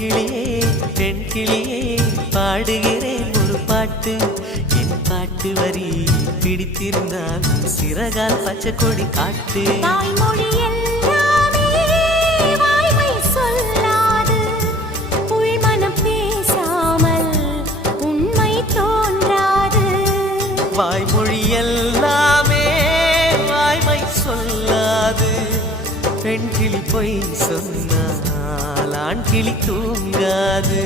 கிளியே பெண் கிளியே பாடுகிறேன் ஒரு பாட்டு என் பாட்டு வரி பிடித்திருந்தால் சிறகால் பச்சை கொடி காட்டு தாய்மொழி எல்லாமே வாய்மை சொல்லாது உள்மனம் பேசாமல் உண்மை தோன்றாது வாய்மொழி எல்லாமே வாய்மை சொல்லாது பெண் கிளி பொய் சொன்னால் ஆண் கிளி தூங்காது